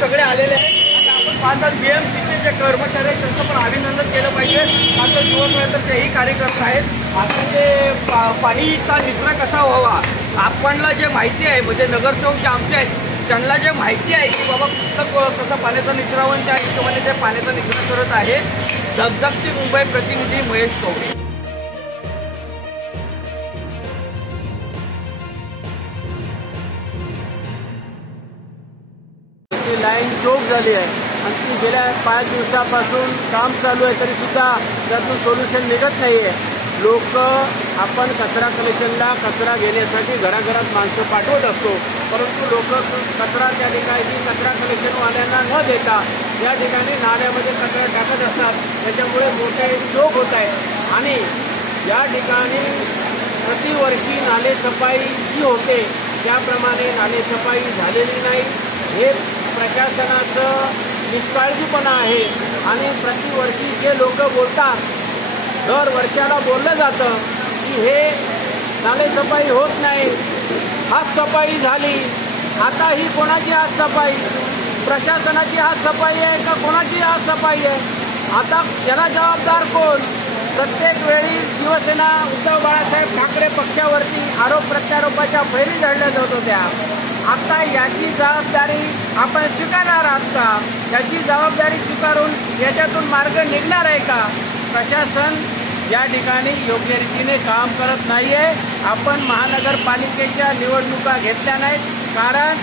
सगळे आलेले आहेत। आता आपण पाहतात BMCचे जे कर्मचारी आहेत त्यांचं पण अभिनंदन केलं पाहिजे। आता युवक तेही कार्यकर्ते आहेत। आता ते पाणीचा निचरा कसा व्हावा आपणला जे माहिती आहे म्हणजे नगरसेवक जे आमचे आहेत त्यांना जे माहिती आहे की बाबा कसं पाण्याचा निचरा होईल त्या हिशोबाने ते पाण्याचा निचरा करत आहे। झगझगती मुंबई प्रतिनिधी महेश कवडे। लाईन चोक झाली आहे आणि गेल्या 5 दिवसापासून काम चालू आहे तरी सुद्धा त्यातून सोल्युशन निघत नाही आहे। लोक आपण कचरा कलेक्शनला कचरा घेण्यासाठी घराघरात माणसं पाठवत असतो, परंतु लोक कचरा त्या ठिकाणी कचरा कलेक्शनवाल्यांना न देता या ठिकाणी नाल्यामध्ये कचरा टाकत असतात। त्याच्यामुळे मोठे चोक होत आहे आणि या ठिकाणी प्रतिवर्षी नालेसफाई जी होते त्याप्रमाणे नालेसफाई झालेली नाही। हे प्रशासनाचं निष्काळजीपणा आहे आणि प्रतिवर्षी जे लोक बोलतात दर वर्षाला बोललं जातं की हे नालेसफाई होत नाही, हातसफाई झाली। आता ही कोणाची हातसफाई? प्रशासनाची हातसफाई आहे का कोणाची हातसफाई आहे? आता याला जबाबदार कोण? प्रत्येक वेळी शिवसेना उद्धव बाळासाहेब ठाकरे पक्षावरती आरोप प्रत्यारोपाच्या फैरी झडल्या जात होत्या। आता याची जबाबदारी आपण स्वीकारणार आहात का? याची जबाबदारी स्वीकारून याच्यातून मार्ग निघणार आहे का? प्रशासन या ठिकाणी योग्य रीतीने काम करत नाही आहे। आपण महानगरपालिकेच्या निवडणुका घेतल्या नाहीत कारण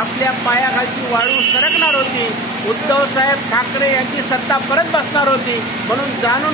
आपल्या पायाखालची वाळू सरकणार होती। उद्धव साहेब ठाकरे यांची सत्ता परत बसणार होती म्हणून जाणून